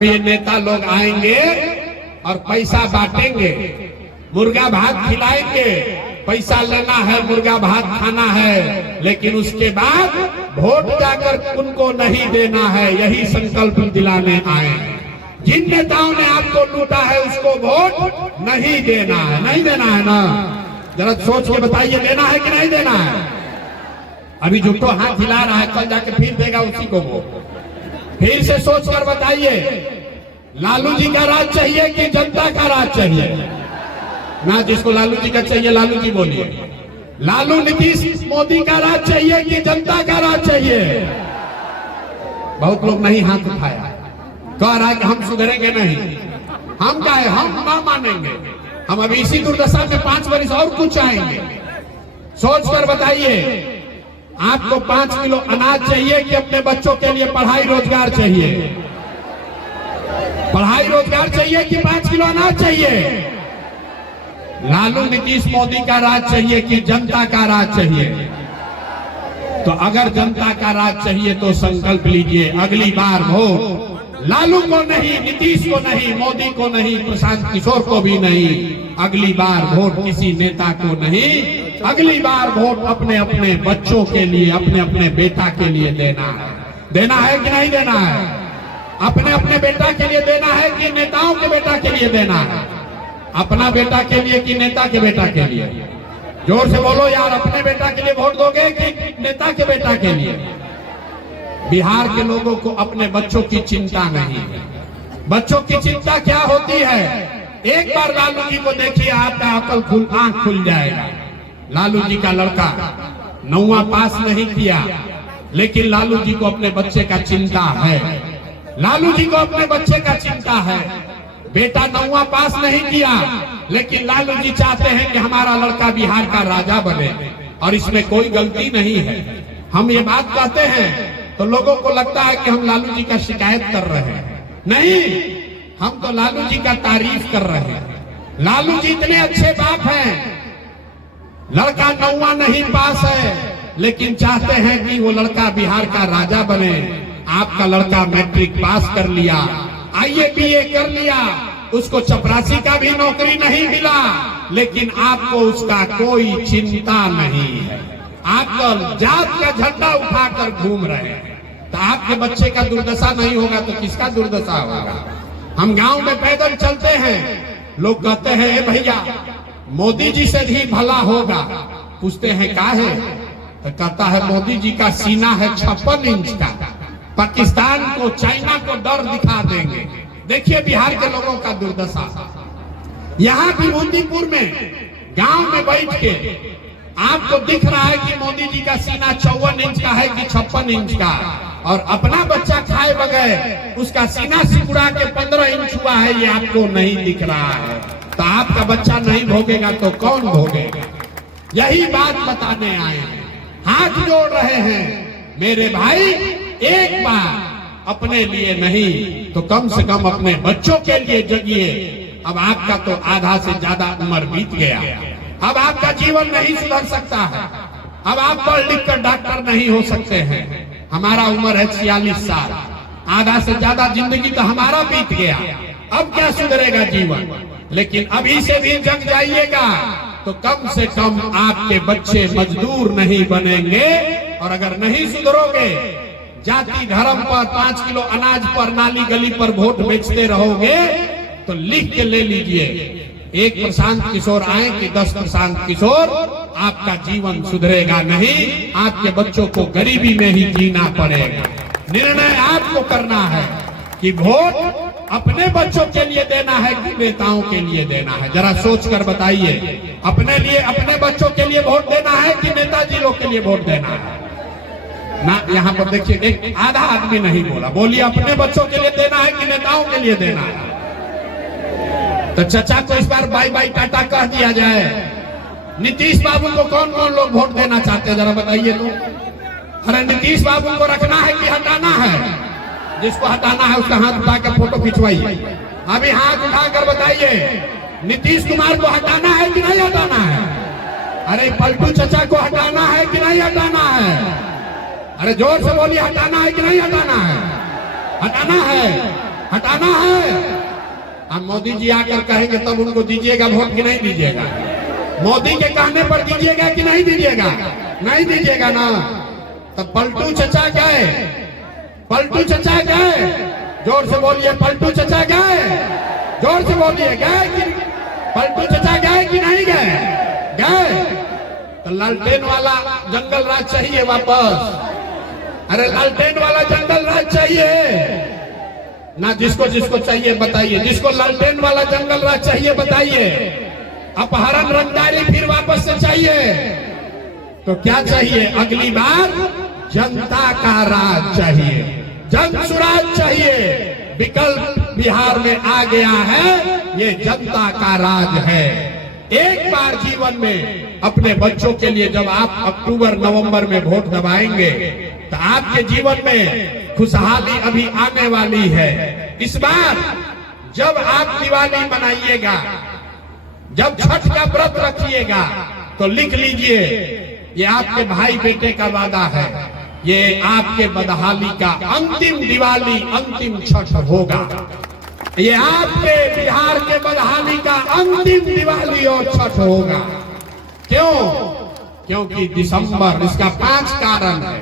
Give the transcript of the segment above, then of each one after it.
ये नेता लोग आएंगे और पैसा बांटेंगे, मुर्गा भात खिलाएंगे, पैसा लेना है, मुर्गा भात खाना है, लेकिन उसके बाद वोट जाकर उनको नहीं देना है। यही संकल्प दिलाने आए। जिन नेताओं ने आपको लूटा है उसको वोट नहीं देना है। नहीं देना है ना? जरा सोच के बताइए, देना है कि नहीं देना है? अभी जो तो हाथ हिला रहा है, कल जाके फिर देगा उसी को वोट। फिर से सोचकर बताइए, लालू जी का राज चाहिए कि जनता का राज चाहिए? ना, जिसको लालू जी का चाहिए लालू जी बोलिए। लालू नीतीश मोदी का राज चाहिए कि जनता का राज चाहिए? बहुत लोग नहीं हाथ उठाया, कह रहा है कि हम सुधरेंगे नहीं। हम क्या है, हम ना मानेंगे। हम अभी इसी दुर्दशा में 5 वर्ष और कुछ आएंगे। सोच कर बताइए, आपको 5 किलो अनाज चाहिए कि अपने बच्चों के लिए पढ़ाई रोजगार चाहिए? पढ़ाई रोजगार चाहिए कि 5 किलो अनाज चाहिए? लालू नीतीश मोदी का राज चाहिए कि जनता का राज चाहिए? तो अगर जनता का राज चाहिए तो संकल्प लीजिए, अगली बार वोट लालू को नहीं, नीतीश को नहीं, मोदी को नहीं, प्रशांत किशोर को भी नहीं। अगली बार वोट किसी नेता को नहीं, अगली बार वोट अपने अपने बच्चों के लिए, अपने अपने बेटा के लिए देना है। देना है कि नहीं देना है? अपने अपने बेटा के लिए देना है कि नेताओं के बेटा के लिए देना है? अपना बेटा के लिए कि नेता के बेटा के लिए? जोर से बोलो यार, अपने बेटा के लिए वोट दोगे कि नेता के बेटा के लिए? बिहार के लोगों को अपने बच्चों की चिंता नहीं है। बच्चों की चिंता क्या होती है? एक बार लालू जी को देखिए, आपका अकल आंख खुल जाएगा। लालू जी का लड़का 9वां पास नहीं किया, लेकिन लालू जी को अपने बच्चे का चिंता है। लालू जी को अपने बच्चे का चिंता है। बेटा 9वां पास नहीं किया, लेकिन लालू जी चाहते हैं कि हमारा लड़का बिहार का राजा बने, और इसमें कोई गलती नहीं है। हम ये बात कहते हैं तो लोगों को लगता है कि हम लालू जी का शिकायत कर रहे हैं। नहीं, हम तो लालू जी का तारीफ कर रहे हैं। लालू जी इतने अच्छे बाप हैं। लड़का 9वां नहीं पास है, लेकिन चाहते हैं कि वो लड़का बिहार का राजा बने। आपका लड़का मैट्रिक पास कर लिया, IABA कर लिया, उसको चपरासी का भी नौकरी नहीं मिला, लेकिन आपको उसका कोई चिंता नहीं है। आप तो जात का झंडा उठाकर घूम रहे हैं। तो आपके बच्चे का दुर्दशा नहीं होगा तो किसका दुर्दशा होगा? हम गांव में पैदल चलते हैं, लोग कहते हैं ए भैया मोदी जी से भी भला होगा। पूछते हैं क्या है? तो कहता है मोदी जी का सीना है 56 इंच का, पाकिस्तान को, चाइना को डर दिखा देंगे। देखिए बिहार के लोगों का दुर्दशा। यहाँ भी मोदीपुर में गांव में बैठ के आपको दिख रहा है कि मोदी जी का सीना 54 इंच का है कि 56 इंच का, और अपना बच्चा खाए बगैर उसका सीना सिकुड़ा के 15 इंच हुआ है, ये आपको नहीं दिख रहा है। तो आपका बच्चा नहीं भोगेगा तो कौन भोगेगा? यही बात बताने आए हैं। हाथ जोड़ रहे हैं मेरे भाई, एक बार अपने लिए नहीं तो कम से कम अपने बच्चों के लिए जगिए। अब आपका तो आधा से ज्यादा उम्र बीत गया, अब आपका जीवन नहीं सुधर सकता है। अब आप पढ़ लिख कर डॉक्टर नहीं हो सकते हैं। हमारा उम्र है 46 साल, आधा से ज्यादा जिंदगी तो हमारा बीत गया। अब क्या सुधरेगा जीवन? लेकिन अभी से भी जग जाइएगा तो कम से कम आपके बच्चे मजदूर नहीं बनेंगे। और अगर नहीं सुधरोगे, जाति धर्म पर, 5 किलो अनाज पर, नाली गली पर वोट बेचते रहोगे, तो लिख के ले लीजिए, एक प्रशांत किशोर आए कि 10 प्रशांत किशोर, आपका जीवन सुधरेगा नहीं। आपके बच्चों को गरीबी में ही जीना पड़ेगा। निर्णय आपको करना है कि वोट अपने बच्चों के लिए देना है कि नेताओं के लिए देना है। जरा सोच कर बताइए, अपने लिए, अपने बच्चों के लिए वोट देना है कि नेताजी लोग के लिए वोट देना है? ना, यहाँ पर देखिए एक आधा आदमी नहीं बोला। बोलिए, अपने बच्चों के लिए देना है कि नेताओं के लिए देना है? तो चचा को इस बार बाय बाय टाटा कह दिया जाए। नीतीश बाबू को कौन कौन लोग वोट देना चाहते हैं, जरा बताइए तो। अरे नीतीश बाबू को रखना है कि हटाना है? जिसको हटाना है उसका हाथ उठाकर फोटो खिंचवाइए। अभी हाथ उठाकर बताइए, नीतीश कुमार को हटाना है कि नहीं हटाना है? अरे पलटू चचा को हटाना है कि नहीं हटाना है? अरे जोर से बोलिए, हटाना है कि नहीं हटाना है? हटाना है। हटाना है। अब मोदी जी आकर कहेंगे तब उनको दीजिएगा वोट कि नहीं दीजिएगा? मोदी के कहने पर दीजिएगा कि नहीं दीजिएगा? नहीं दीजिएगा ना। तब पलटू चचा गए, पलटू चचा गए, जोर से बोलिए पलटू चचा गए, जोर से बोलिए गए कि पलटू चचा गए कि नहीं गए? गए। तो लालटेन वाला जंगल राज चाहिए वापस? अरे लालटेन वाला जंगल राज चाहिए ना? जिसको जिसको चाहिए बताइए, जिसको लालटेन वाला जंगल राज चाहिए बताइए। अपहरण रंगदारी फिर वापस से चाहिए तो क्या चाहिए? अगली बार जनता का राज चाहिए, जन सुराज चाहिए। विकल्प बिहार में आ गया है, ये जनता का राज है। एक बार जीवन में अपने बच्चों के लिए जब आप अक्टूबर नवंबर में वोट दबाएंगे तो आपके जीवन में खुशहाली अभी आने वाली है। इस बार जब आप दिवाली मनाइएगा, जब छठ का व्रत रखिएगा तो लिख लीजिए ये आपके भाई बेटे का वादा है, ये आपके बदहाली का अंतिम दिवाली, अंतिम छठ होगा। ये आपके बिहार के बदहाली का अंतिम दिवाली और छठ होगा। क्यों? क्योंकि दिसंबर, इसका 5 कारण है,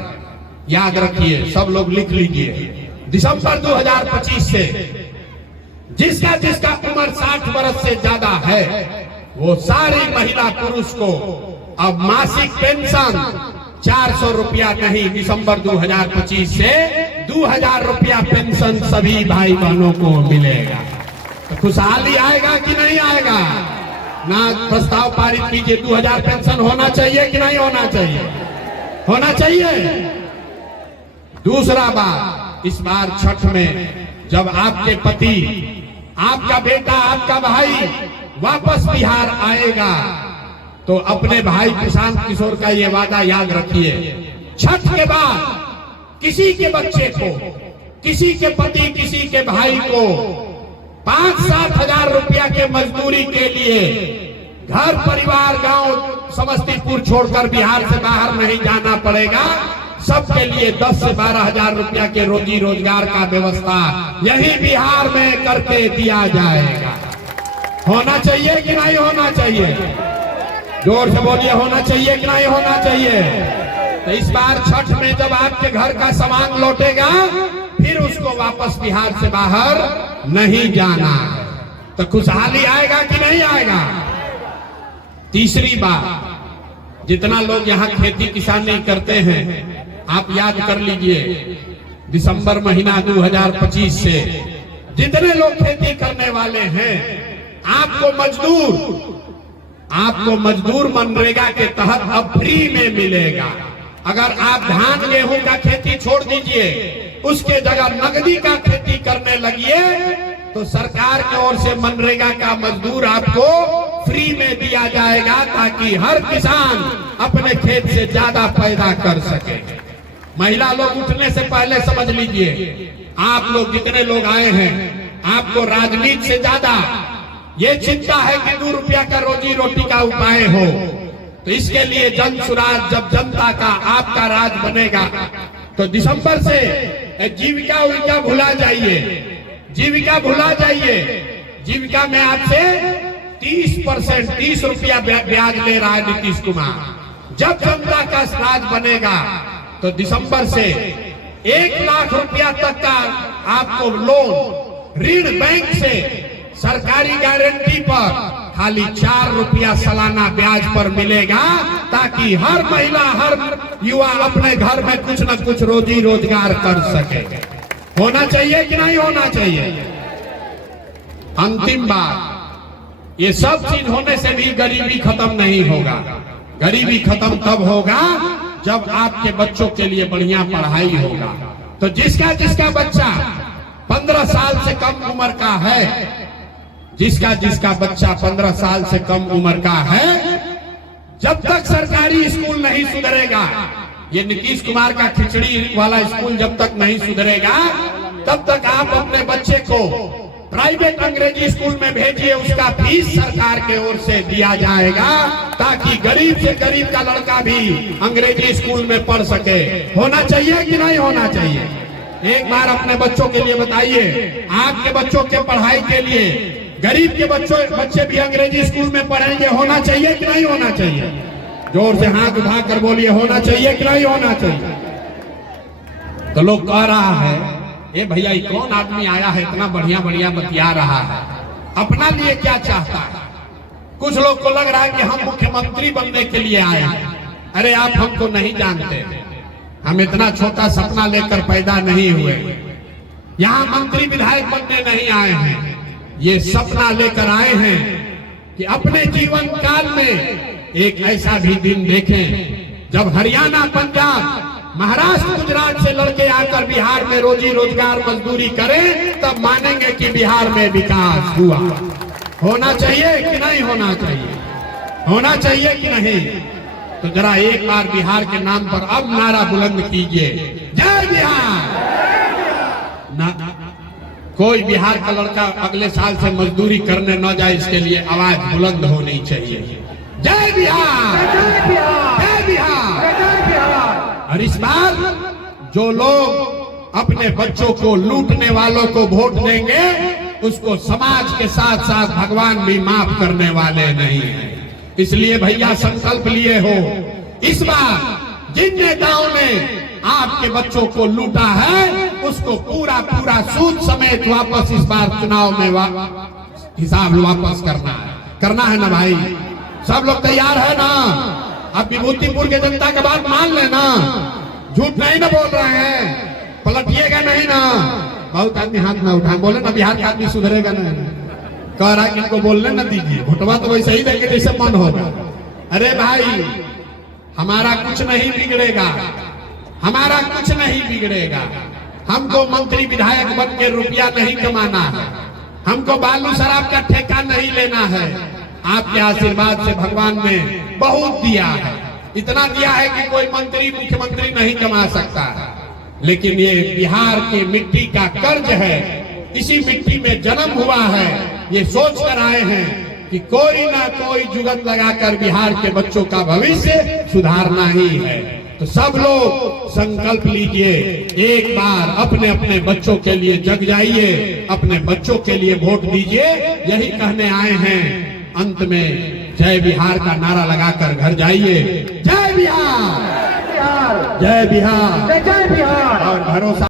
याद रखिए, सब लोग लिख लीजिए। दिसंबर 2025 से जिसका जिसका उम्र 60 वर्ष से ज्यादा है वो सारी महिला पुरुष को अब मासिक पेंशन 400 रुपया नहीं, दिसंबर 2025 से 2000 रुपया पेंशन सभी भाई बहनों को मिलेगा। तो खुशहाली आएगा कि नहीं आएगा? ना प्रस्ताव पारित कीजिए, 2000 पेंशन होना चाहिए कि नहीं होना चाहिए? होना चाहिए। दूसरा बात, इस बार छठ में जब आपके पति, आपका बेटा, आपका भाई वापस बिहार आएगा तो अपने भाई प्रशांत किशोर का ये वादा याद रखिए, छठ के बाद किसी के बच्चे को, किसी के पति, किसी के भाई को 5-7 हजार रुपया के मजदूरी के लिए घर परिवार गांव समस्तीपुर छोड़कर बिहार से बाहर नहीं जाना पड़ेगा। सबके लिए 10 से 12 हजार रुपया के रोजी रोजगार का व्यवस्था यही बिहार में करके दिया जाएगा। होना चाहिए कि नहीं होना चाहिए? जोर से बोलिए, होना चाहिए कि नहीं होना चाहिए? तो इस बार छठ में जब आपके घर का सामान लौटेगा फिर उसको वापस बिहार से बाहर नहीं जाना, तो खुशहाली आएगा कि नहीं आएगा? तीसरी बात, जितना लोग यहाँ खेती किसानी करते हैं आप याद कर लीजिए, दिसंबर महीना 2025 से जितने लोग खेती करने वाले हैं आपको मजदूर मनरेगा के तहत अब फ्री में मिलेगा। अगर आप धान गेहूं का खेती छोड़ दीजिए, उसके जगह नगदी का खेती करने लगिए तो सरकार की ओर से मनरेगा का मजदूर आपको फ्री में दिया जाएगा ताकि हर किसान अपने खेत से ज्यादा पैदा कर सके। महिला लोग उठने से पहले समझ लीजिए, आप लोग जितने लोग आए हैं आपको राजनीति से ज्यादा ये चिंता है कि 2 रुपया का रोजी रोटी का उपाय हो। तो इसके लिए जन सुराज, जब जनता का आपका राज बनेगा तो दिसंबर से जीविका उविका भुला जाइए, जीविका भुला जाइए। जीविका में आपसे 30% 30 रुपया ब्याज ले रहा है नीतीश कुमार। जब जनता का राज बनेगा तो दिसंबर से 1 लाख रुपया तक का आपको लोन, ऋण बैंक से सरकारी गारंटी पर खाली 4 रुपया सालाना ब्याज पर मिलेगा ताकि हर महिला, हर युवा अपने घर में कुछ न कुछ रोजी रोजगार कर सके। होना चाहिए कि नहीं होना चाहिए? अंतिम बात, ये सब चीज होने से भी गरीबी खत्म नहीं होगा। गरीबी खत्म तब होगा जब आपके बच्चों के लिए बढ़िया पढ़ाई होगा। तो जिसका जिसका बच्चा 15 साल से कम उम्र का है, जिसका जिसका बच्चा 15 साल से कम उम्र का है, जब तक सरकारी स्कूल नहीं सुधरेगा, ये नीतीश कुमार का खिचड़ी वाला स्कूल जब तक नहीं सुधरेगा तब तक आप अपने बच्चे को प्राइवेट अंग्रेजी स्कूल में भेजिए, उसका फीस सरकार के ओर से दिया जाएगा ताकि गरीब से गरीब का लड़का भी अंग्रेजी स्कूल में पढ़ सके। होना चाहिए कि नहीं होना चाहिए? एक बार अपने बच्चों के लिए बताइए, आपके बच्चों के पढ़ाई के लिए गरीब के बच्चे भी अंग्रेजी स्कूल में पढ़ेंगे, होना चाहिए कि नहीं होना चाहिए? जोर से हाथ उठा कर बोलिए, होना चाहिए कि नहीं होना चाहिए? तो लोग कह रहा है, ए भैया ये कौन आदमी आया है इतना बढ़िया बढ़िया बतिया रहा है, अपना लिए क्या चाहता है? कुछ लोग को लग रहा है कि हम मुख्यमंत्री बनने के लिए आए हैं। अरे आप हमको नहीं जानते, हम इतना छोटा सपना लेकर पैदा नहीं हुए, यहाँ मंत्री विधायक बनने नहीं आए हैं। ये सपना लेकर आए हैं कि अपने जीवन काल में एक ऐसा भी दिन देखें जब हरियाणा, पंजाब, महाराष्ट्र, गुजरात से लड़के आकर बिहार में रोजी रोजगार मजदूरी करें, तब मानेंगे कि बिहार में विकास हुआ। होना चाहिए कि नहीं होना चाहिए? होना चाहिए कि नहीं? तो जरा एक बार बिहार के नाम पर अब नारा बुलंद कीजिए, जय बिहार। कोई बिहार का लड़का अगले साल से मजदूरी करने न जाए, इसके लिए आवाज बुलंद होनी चाहिए, जय बिहार, जय बिहार। और इस बार जो लोग अपने बच्चों को लूटने वालों को वोट देंगे, उसको समाज के साथ साथ भगवान भी माफ करने वाले नहीं है। इसलिए भैया संकल्प लिए हो, इस बार जिन नेताओं ने आपके बच्चों को लूटा है, उसको पूरा पूरा सूद समेत वापस इस बार चुनाव में हिसाब वापस करना है ना भाई? सब लोग तैयार है ना? अब विभूतिपुर के जनता की बात मान लेना, झूठ नहीं ना बोल रहे हैं, पलटिएगा नहीं ना? बहुत आदमी हाथ ना उठाए, बोले ना बिहार का आदमी सुधरेगा नहीं, कह रहा है कि इनको बोलने न दीजिए, भुटवा तो वैसे ही देंगे जैसे मन होगा। अरे भाई हमारा कुछ नहीं बिगड़ेगा, हमारा कुछ नहीं बिगड़ेगा। हमको मंत्री विधायक बन के रुपया नहीं कमाना है, हमको बालू शराब का ठेका नहीं लेना है। आपके आशीर्वाद से भगवान ने बहुत दिया है, इतना दिया है कि कोई मंत्री मुख्यमंत्री नहीं कमा सकता है। लेकिन ये बिहार की मिट्टी का कर्ज है, इसी मिट्टी में जन्म हुआ है। ये सोच कर आए हैं कि कोई ना कोई जुगत लगाकर बिहार के बच्चों का भविष्य सुधारना ही है। तो सब लोग संकल्प लीजिए, एक बार अपने अपने बच्चों के लिए जग जाइए, अपने बच्चों के लिए वोट दीजिए। यही कहने आए हैं, अंत में जय बिहार का नारा लगाकर घर जाइए। जय बिहार, जय बिहार, जय बिहार। और भरोसा